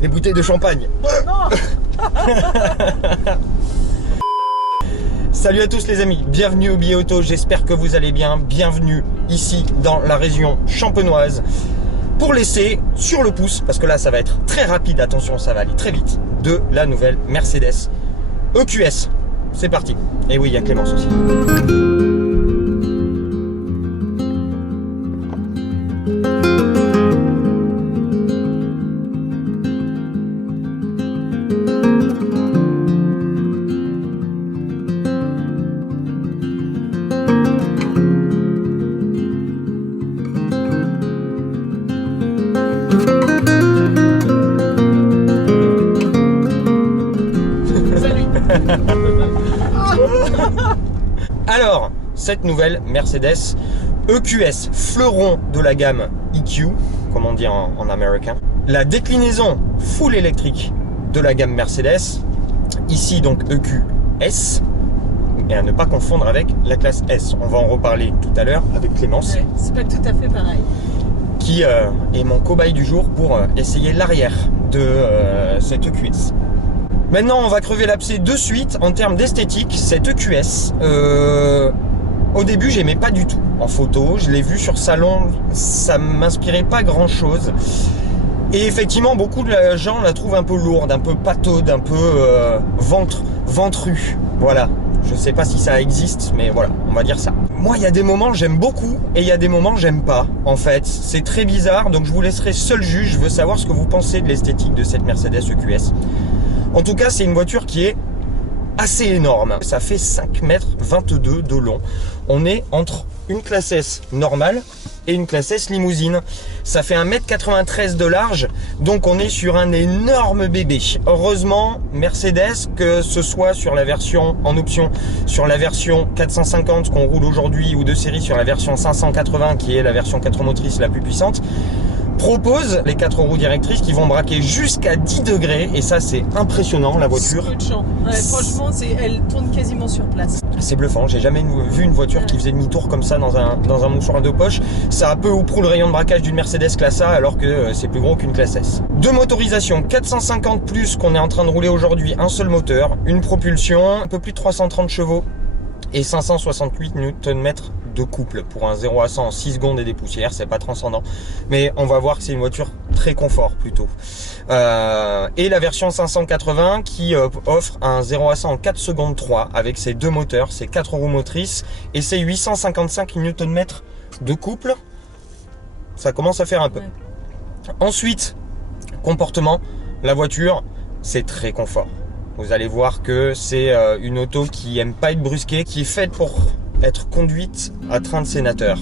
les bouteilles de champagne. Salut à tous les amis, bienvenue au Billet Auto, j'espère que vous allez bien. Bienvenue ici dans la région champenoise pour l'essai sur le pouce, parce que là ça va être très rapide, attention ça va aller très vite, de la nouvelle Mercedes EQS. C'est parti. Et oui, il y a Clémence aussi. Alors, cette nouvelle Mercedes EQS, fleuron de la gamme EQ, comme on dit en américain, la déclinaison full électrique de la gamme Mercedes, ici donc EQS, et à ne pas confondre avec la classe S. On va en reparler tout à l'heure avec Clémence. Ouais, c'est pas tout à fait pareil. Qui est mon cobaye du jour pour essayer l'arrière de cette EQS. Maintenant, on va crever l'abcès de suite en termes d'esthétique. Cette EQS, au début, j'aimais pas du tout en photo. Je l'ai vu sur salon, ça m'inspirait pas grand chose. Et effectivement, beaucoup de gens la trouvent un peu lourde, un peu pataude, un peu ventrue. Voilà. Je sais pas si ça existe, mais voilà, on va dire ça. Moi, il y a des moments j'aime beaucoup et il y a des moments j'aime pas. En fait, c'est très bizarre, donc je vous laisserai seul juge. Je veux savoir ce que vous pensez de l'esthétique de cette Mercedes EQS. En tout cas, c'est une voiture qui est assez énorme. Ça fait 5,22 m de long. On est entre une classe S normale et une classe S limousine. Ça fait 1,93 m de large, donc on est sur un énorme bébé. Heureusement, Mercedes, que ce soit sur la version en option, sur la version 450 qu'on roule aujourd'hui ou de série sur la version 580 qui est la version 4 motrices la plus puissante, propose les 4 roues directrices qui vont braquer jusqu'à 10 degrés, et ça c'est impressionnant. La voiture, ouais, franchement, elle tourne quasiment sur place. C'est bluffant, j'ai jamais vu une voiture qui faisait demi-tour comme ça dans un mouchoir de poche. Ça a peu ou prou le rayon de braquage d'une Mercedes classe A, alors que c'est plus gros qu'une classe S. Deux motorisations, 450 plus qu'on est en train de rouler aujourd'hui, un seul moteur, une propulsion, un peu plus de 330 chevaux et 568 Nm de couple pour un 0 à 100 en 6 secondes et des poussières. C'est pas transcendant, mais on va voir que c'est une voiture très confort plutôt. Et la version 580 qui offre un 0 à 100 en 4 secondes 3 avec ses deux moteurs, ses 4 roues motrices et ses 855 Nm de couple. Ça commence à faire un peu. Ouais. Ensuite, comportement, la voiture, c'est très confort. Vous allez voir que c'est une auto qui aime pas être brusquée, qui est faite pour être conduite à train de sénateur.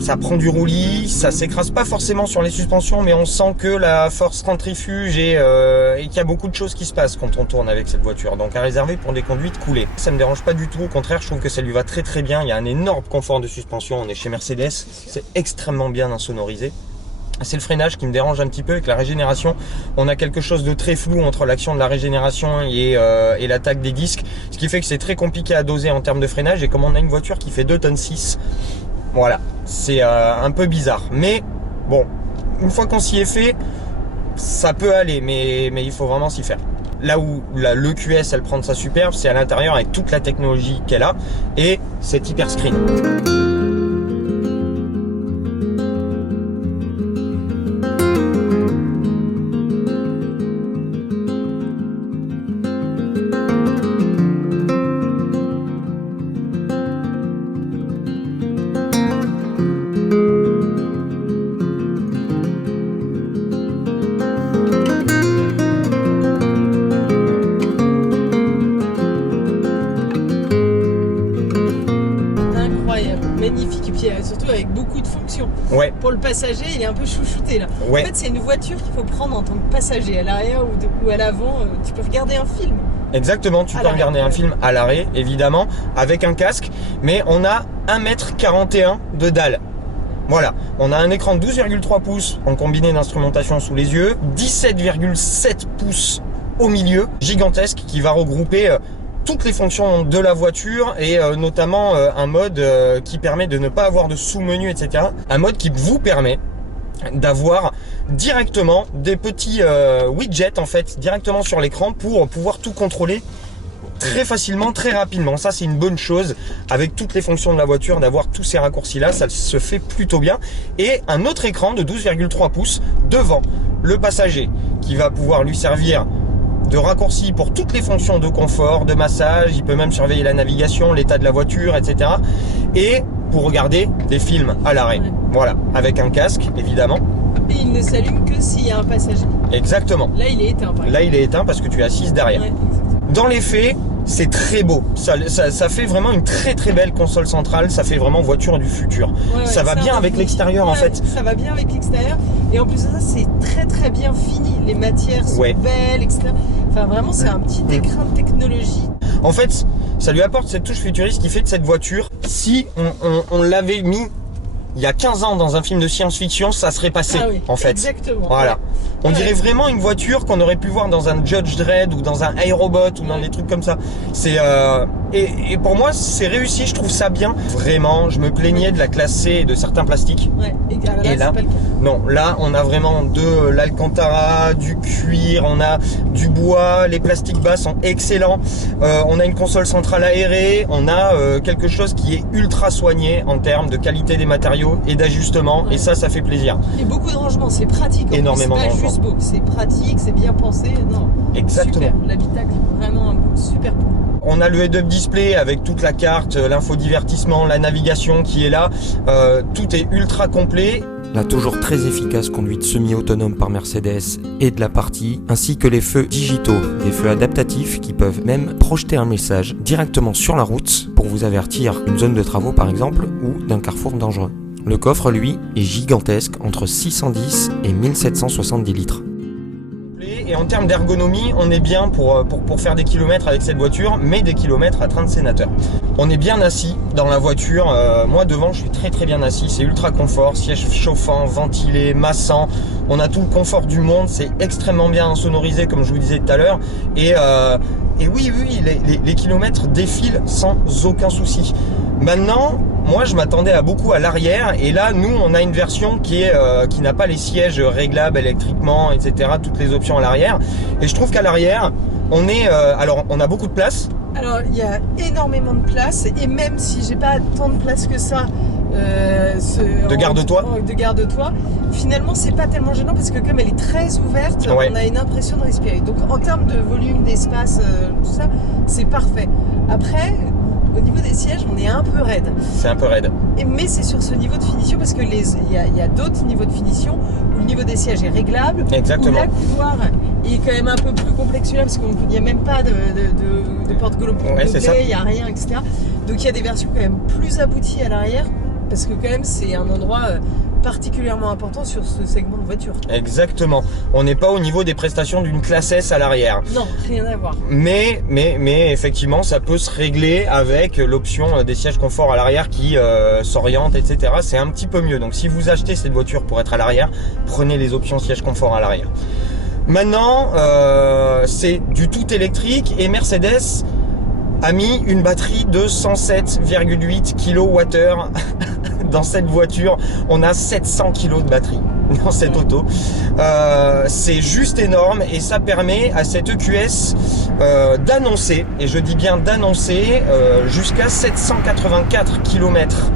Ça prend du roulis, ça s'écrase pas forcément sur les suspensions, mais on sent que la force centrifuge et qu'il y a beaucoup de choses qui se passent quand on tourne avec cette voiture. Donc à réserver pour des conduites coulées. Ça me dérange pas du tout, au contraire je trouve que ça lui va très très bien. Il y a un énorme confort de suspension, on est chez Mercedes, c'est extrêmement bien insonorisé. C'est le freinage qui me dérange un petit peu avec la régénération. On a quelque chose de très flou entre l'action de la régénération et l'attaque des disques, ce qui fait que c'est très compliqué à doser en termes de freinage. Et comme on a une voiture qui fait 2,6 tonnes, voilà, c'est un peu bizarre. Mais bon, une fois qu'on s'y est fait, ça peut aller, mais il faut vraiment s'y faire. Là où l'EQS elle prend de sa superbe, c'est à l'intérieur avec toute la technologie qu'elle a et cet hyper screen. incroyable, magnifique. Et puis surtout avec beaucoup de fonctions. Ouais, Pour le passager, il est un peu chouchouté là. ouais. En fait, c'est une voiture qu'il faut prendre en tant que passager. À l'arrière ou à l'avant, tu peux regarder un film. Exactement, tu À peux l'arrêt, regarder un ouais. film à l'arrêt, évidemment, avec un casque, mais on a 1,41 m de dalle. Voilà, on a un écran de 12,3 pouces en combiné d'instrumentation sous les yeux, 17,7 pouces au milieu, gigantesque, qui va regrouper toutes les fonctions de la voiture et notamment un mode qui permet de ne pas avoir de sous-menu, etc. Un mode qui vous permet d'avoir directement des petits widgets en fait directement sur l'écran pour pouvoir tout contrôler très facilement, très rapidement. Ça c'est une bonne chose avec toutes les fonctions de la voiture, d'avoir tous ces raccourcis là, ça se fait plutôt bien. Et un autre écran de 12,3 pouces devant le passager qui va pouvoir lui servir de raccourci pour toutes les fonctions de confort, de massage, il peut même surveiller la navigation, l'état de la voiture, etc. Et pour regarder des films à l'arrêt. Ouais. Voilà, avec un casque évidemment. Et il ne s'allume que s'il y a un passager. Exactement. Là, il est éteint par exemple. Là, il est éteint parce que tu es assise derrière. Ouais, exactement. Dans les faits, c'est très beau. Ça fait vraiment une très très belle console centrale. Ça fait vraiment voiture du futur. Ouais, Ça va c'est bien un avec peu l'extérieur en ouais, fait. Ça va bien avec l'extérieur. Et en plus de ça, c'est très très bien fini. Les matières sont Ouais. belles, etc. Enfin, vraiment, c'est un petit écrin de technologie. En fait, ça lui apporte cette touche futuriste qui fait de cette voiture, si on l'avait mis il y a 15 ans dans un film de science-fiction, ça serait passé Ah oui, en fait. exactement. Voilà. On Ouais. dirait vraiment une voiture qu'on aurait pu voir dans un Judge Dredd ou dans un iRobot ou dans Ouais. des trucs comme ça. C'est et pour moi c'est réussi, je trouve ça bien. Vraiment, je me plaignais de la classe C et de certains plastiques. Ouais. Et là, Et là, c'est pas le cas. Non, là on a vraiment de l'alcantara, du cuir, on a du bois, les plastiques bas sont excellents. On a une console centrale aérée, on a quelque chose qui est ultra soigné en termes de qualité des matériaux et d'ajustement. Ouais. Et ça fait plaisir. Et beaucoup de rangements, c'est pratique. En Énormément plus, de c'est pas rangements. juste beau, c'est pratique, c'est bien pensé. Non, Exactement. super. L'habitacle, vraiment un super point. On a le head-up display avec toute la carte, l'infodivertissement, la navigation qui est là. Tout est ultra complet. La toujours très efficace conduite semi-autonome par Mercedes et de la partie, ainsi que les feux digitaux, des feux adaptatifs qui peuvent même projeter un message directement sur la route pour vous avertir d'une zone de travaux par exemple ou d'un carrefour dangereux. Le coffre, lui, est gigantesque, entre 610 et 1770 litres. Et en termes d'ergonomie, on est bien pour faire des kilomètres avec cette voiture, mais des kilomètres à train de sénateur. On est bien assis dans la voiture. Moi, devant, je suis très très bien assis. C'est ultra confort, siège chauffant, ventilé, massant. On a tout le confort du monde. C'est extrêmement bien sonorisé, comme je vous disais tout à l'heure. Et oui, les kilomètres défilent sans aucun souci. Maintenant, moi je m'attendais à beaucoup à l'arrière et là nous on a une version qui n'a pas les sièges réglables électriquement, etc. Toutes les options à l'arrière. Et je trouve qu'à l'arrière on est alors on a beaucoup de place. Alors, il y a énormément de place. Et même si j'ai pas tant de place que ça, De garde-toi. De garde-toi, finalement, c'est pas tellement gênant parce que comme elle est très ouverte, Ouais. on a une impression de respirer. Donc, en termes de volume, d'espace, tout ça, c'est parfait. Après, au niveau des sièges, on est un peu raide. C'est un peu raide. Mais c'est sur ce niveau de finition parce que il y a d'autres niveaux de finition où le niveau des sièges est réglable. Exactement. Où la couloir est quand même un peu plus complexe celui-là parce qu'il n'y a même pas de porte-golo pour Ouais, c'est ça. il n'y a rien, etc. Donc il y a des versions quand même plus abouties à l'arrière parce que quand même c'est un endroit particulièrement important sur ce segment de voiture. Exactement. On n'est pas au niveau des prestations d'une classe S à l'arrière. Non, rien à voir. Mais effectivement, ça peut se régler avec l'option des sièges confort à l'arrière qui s'orientent, etc. C'est un petit peu mieux. Donc si vous achetez cette voiture pour être à l'arrière, prenez les options sièges confort à l'arrière. Maintenant, c'est du tout électrique et Mercedes a mis une batterie de 107,8 kWh dans cette voiture. On a 700 kg de batterie dans cette auto. C'est juste énorme et ça permet à cette EQS d'annoncer, et je dis bien d'annoncer, jusqu'à 784 km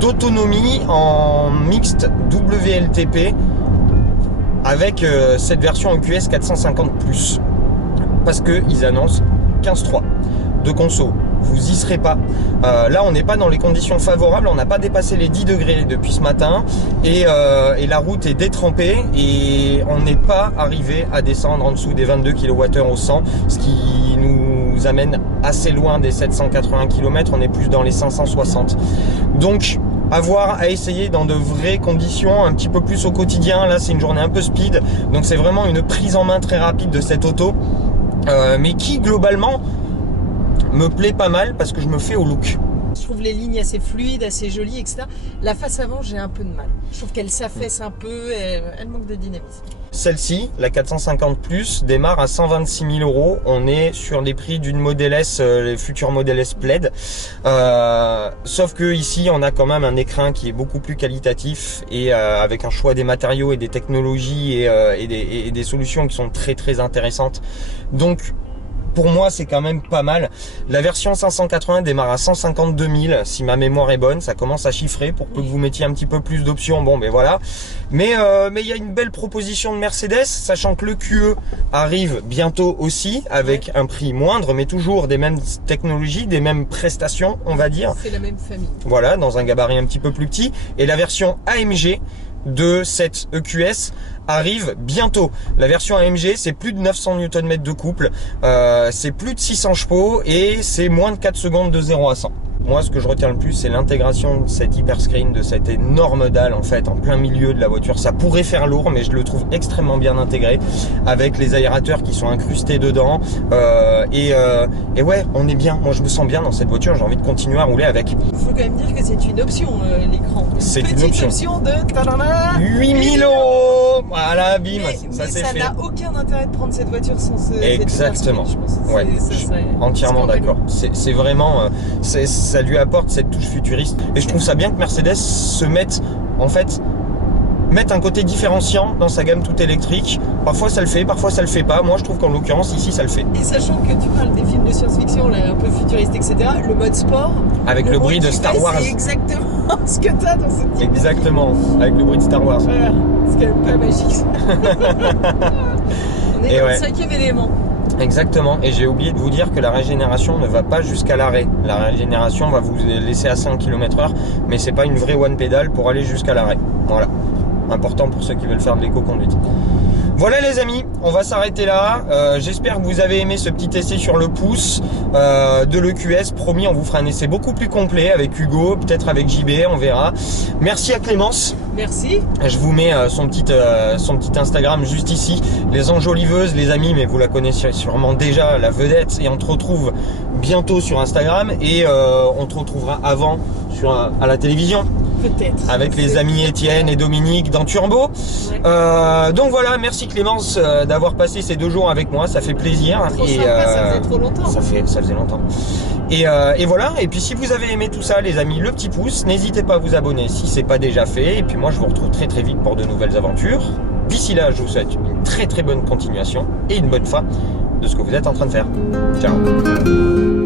d'autonomie en mixte WLTP avec cette version EQS 450+. Parce qu'ils annoncent 15.3 de conso. Vous y serez pas. Là, on n'est pas dans les conditions favorables. On n'a pas dépassé les 10 degrés depuis ce matin. Et la route est détrempée. Et on n'est pas arrivé à descendre en dessous des 22 kWh au 100. Ce qui nous nous amène assez loin des 780 km, on est plus dans les 560. Donc avoir à essayer dans de vraies conditions, un petit peu plus au quotidien. Là c'est une journée un peu speed, donc c'est vraiment une prise en main très rapide de cette auto, mais qui globalement me plaît pas mal parce que je me fais au look. Je trouve les lignes assez fluides, assez jolies, etc. La face avant, j'ai un peu de mal. Je trouve qu'elle s'affaisse un peu, elle manque de dynamisme. Celle-ci, la 450 Plus, démarre à 126 000 €. On est sur les prix d'une Model S, les futures Model S Plaid. Sauf que ici, on a quand même un écrin qui est beaucoup plus qualitatif et avec un choix des matériaux et des technologies et des solutions qui sont très très intéressantes. Donc, pour moi, c'est quand même pas mal. La version 580 démarre à 152 000, si ma mémoire est bonne. Ça commence à chiffrer pour peu que vous mettiez un petit peu plus d'options. Bon, ben voilà. Mais il y a une belle proposition de Mercedes, sachant que le QE arrive bientôt aussi, avec un prix moindre, mais toujours des mêmes technologies, des mêmes prestations, on va dire. C'est la même famille. Voilà, dans un gabarit un petit peu plus petit. Et la version AMG de cette EQS arrive bientôt. La version AMG, c'est plus de 900 Nm de couple, c'est plus de 600 chevaux et c'est moins de 4 secondes de 0 à 100. Moi, ce que je retiens le plus, c'est l'intégration de cet hyperscreen, de cette énorme dalle en fait en plein milieu de la voiture. Ça pourrait faire lourd, mais je le trouve extrêmement bien intégré avec les aérateurs qui sont incrustés dedans. Et ouais, on est bien. Moi, je me sens bien dans cette voiture. J'ai envie de continuer à rouler avec. Il faut quand même dire que c'est une option, l'écran. C'est une petite option de 8 000 €. Voilà, bim, ça c'est fait. Mais ça n'a aucun intérêt de prendre cette voiture sans ce. Exactement. Je pense. Ouais, je suis entièrement d'accord. C'est vraiment, ça lui apporte cette touche futuriste. Et je trouve ça bien que Mercedes se mette, en fait, mettre un côté différenciant dans sa gamme toute électrique. Parfois ça le fait, parfois ça le fait pas. Moi je trouve qu'en l'occurrence ici ça le fait. Et sachant que tu parles des films de science-fiction là, un peu futuristes, etc., le mode sport avec le bruit de Star Wars. C'est exactement ce que tu as dans cette type. Exactement, avec le bruit de Star Wars. Voilà, c'est quand même pas magique. On est Et dans ouais. le 5e élément. Exactement, et j'ai oublié de vous dire que la régénération ne va pas jusqu'à l'arrêt. La régénération va vous laisser à 5 km/h, mais c'est pas une vraie one pédale pour aller jusqu'à l'arrêt. Voilà, important pour ceux qui veulent faire de l'éco-conduite. Voilà les amis, on va s'arrêter là. J'espère que vous avez aimé ce petit essai sur le pouce de l'EQS. Promis, on vous fera un essai beaucoup plus complet avec Hugo, peut-être avec JB, on verra. Merci à Clémence. Merci. Je vous mets son petit Instagram juste ici. Les enjoliveuses, les amis, mais vous la connaissez sûrement déjà, la vedette. Et on te retrouve bientôt sur Instagram et on te retrouvera avant à la télévision. Peut-être. Avec les amis Étienne et Dominique dans Turbo. Ouais. Donc voilà, merci Clémence d'avoir passé ces 2 jours avec moi, ça fait plaisir. Trop sympa, ça faisait trop longtemps. Ça faisait longtemps. Et voilà, et puis si vous avez aimé tout ça les amis, le petit pouce, n'hésitez pas à vous abonner si c'est pas déjà fait. Et puis moi je vous retrouve très très vite pour de nouvelles aventures. D'ici là, je vous souhaite une très très bonne continuation et une bonne fin de ce que vous êtes en train de faire. Ciao.